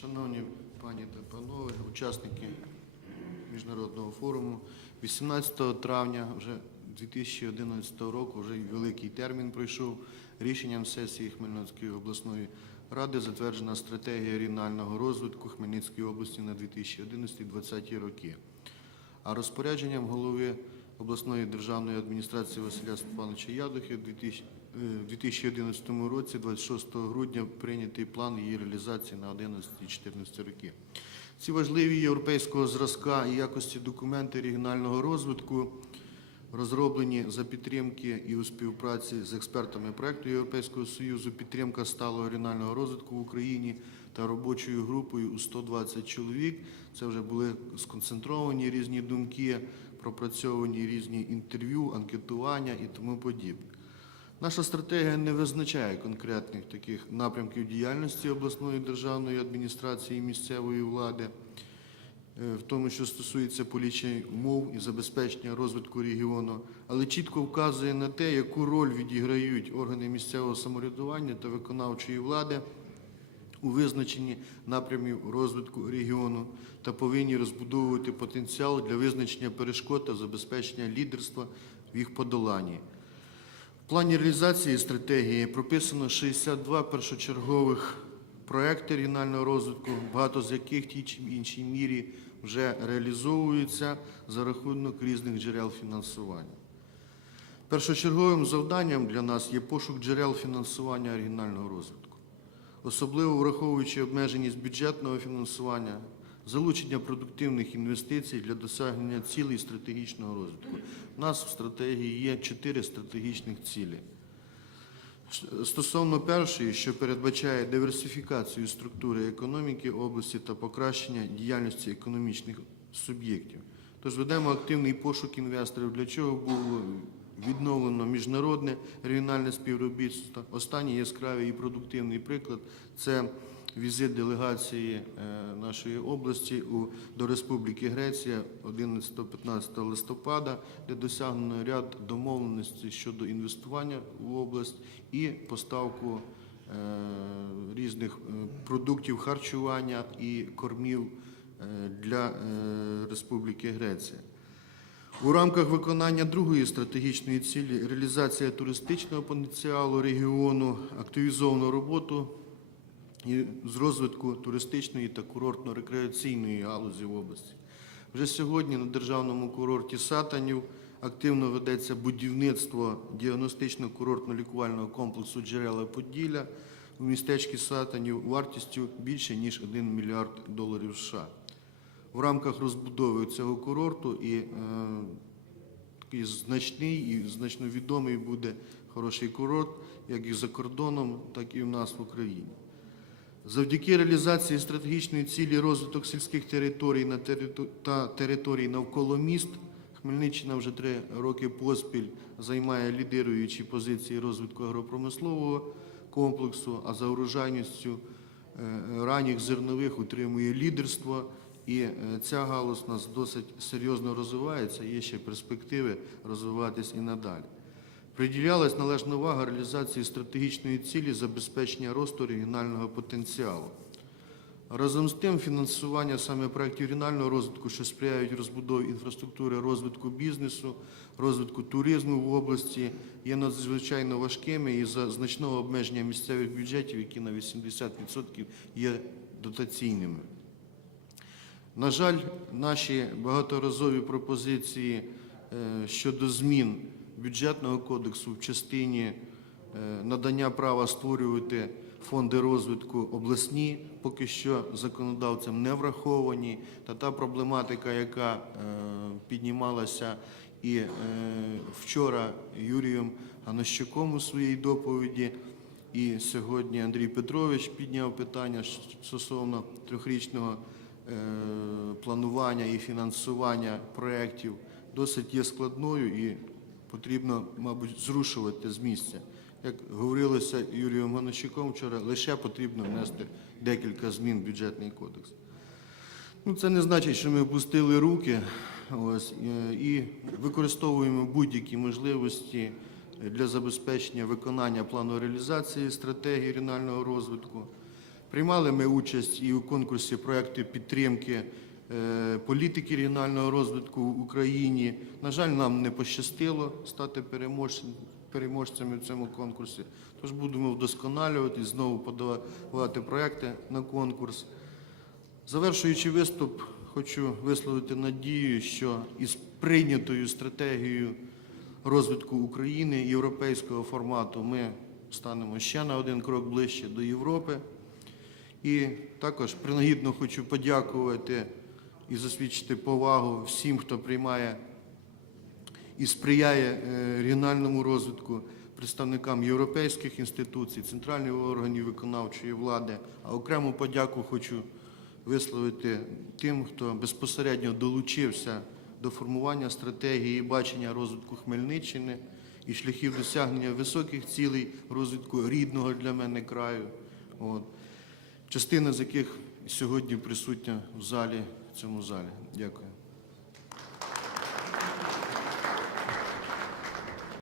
Шановні пані та панове, учасники міжнародного форуму, 18 травня вже 2011 року, вже великий термін пройшов, рішенням сесії Хмельницької обласної ради затверджена стратегія регіонального розвитку Хмельницької області на 2011-2020 роки. А розпорядженням голови обласної державної адміністрації Василя Степановича Ядухи в 2000 е, в 2011 році, 26 грудня, прийнятий план її реалізації на 11-14 роки. Ці важливі європейського зразка і якості документи регіонального розвитку розроблені за підтримки і у співпраці з експертами проекту Європейського Союзу підтримка сталого регіонального розвитку в Україні та робочою групою у 120 чоловік. Це вже були сконцентровані різні думки, пропрацьовані різні інтерв'ю, анкетування і тому подібне. Наша стратегія не визначає конкретних таких напрямків діяльності обласної державної адміністрації і місцевої влади, е, в тому, що стосується полічення умов і забезпечення розвитку регіону, але чітко вказує на те, яку роль відіграють органи місцевого самоврядування та виконавчої влади у визначенні напрямів розвитку регіону та повинні розбудовувати потенціал для визначення перешкод та забезпечення лідерства в їх подоланні. В плані реалізації стратегії прописано 62 першочергових проекти регіонального розвитку, багато з яких в тій чи іншій мірі вже реалізовуються за рахунок різних джерел фінансування. Першочерговим завданням для нас є пошук джерел фінансування регіонального розвитку, особливо враховуючи обмеженість бюджетного фінансування, залучення продуктивних інвестицій для досягнення цілей стратегічного розвитку. У нас в стратегії є чотири стратегічних цілі. Стосовно першої, що передбачає диверсифікацію структури економіки області та покращення діяльності економічних суб'єктів. Тож ведемо активний пошук інвесторів, для чого було відновлено міжнародне регіональне співробітництво. Останній яскравий і продуктивний приклад це візит делегації е, нашої області до Республіки Греція 11-15 листопада, де досягнено ряд домовленостей щодо інвестування в область і поставку е, різних е, продуктів харчування і кормів для Республіки Греція. У рамках виконання другої стратегічної цілі реалізація туристичного потенціалу регіону, активізовано роботу з розвитку туристичної та курортно-рекреаційної галузі в області. Вже сьогодні на державному курорті Сатанів активно ведеться будівництво діагностично-курортно-лікувального комплексу джерела Поділля у містечку Сатанів вартістю більше ніж 1 мільярд доларів США. В рамках розбудови цього курорту і е, такий значний і значно відомий буде хороший курорт, як і за кордоном, так і в нас в Україні. Завдяки реалізації стратегічної цілі розвиток сільських територій на териту- та територій навколо міст, Хмельниччина вже три роки поспіль займає лідируючі позиції розвитку агропромислового комплексу, а за урожайністю е, ранніх зернових утримує лідерство. І е, ця галузь у нас досить серйозно розвивається, є ще перспективи розвиватись і надалі. Приділялась належна увага реалізації стратегічної цілі забезпечення росту регіонального потенціалу. Разом з тим, фінансування саме проєктів регіонального розвитку, що сприяють розбудові інфраструктури розвитку бізнесу, розвитку туризму в області, є надзвичайно важкими і за значного обмеження місцевих бюджетів, які на 80% є дотаційними. На жаль, наші багаторазові пропозиції е, щодо змін бюджетного кодексу в частині е, надання права створювати фонди розвитку обласні, поки що законодавцем не враховані. Та та проблематика, яка е, піднімалася і вчора Юрієм Ганощуком у своїй доповіді, і сьогодні Андрій Петрович підняв питання стосовно трьохрічного планування і фінансування проєктів досить є складною і потрібно, мабуть, зрушувати з місця. Як говорилося Юрієм Ганощуком вчора, лише потрібно внести декілька змін в бюджетний кодекс. Ну, це не значить, що ми опустили руки ось, е, і використовуємо будь-які можливості для забезпечення виконання плану реалізації стратегії регіонального розвитку. Приймали ми участь і у конкурсі проєкту підтримки е, політики регіонального розвитку в Україні. На жаль, нам не пощастило стати переможцями в цьому конкурсі. Тож будемо вдосконалювати і знову подавати проекти на конкурс. Завершуючи виступ, хочу висловити надію, що із прийнятою стратегією розвитку України європейського формату ми станемо ще на один крок ближче до Європи. І також принагідно хочу подякувати і засвідчити повагу всім, хто приймає і сприяє е, регіональному розвитку представникам європейських інституцій, центральних органів виконавчої влади. А окрему подяку хочу висловити тим, хто безпосередньо долучився до формування стратегії і бачення розвитку Хмельниччини і шляхів досягнення високих цілей розвитку рідного для мене краю. От. Частина з яких сьогодні присутня в залі, в цьому залі. Дякую.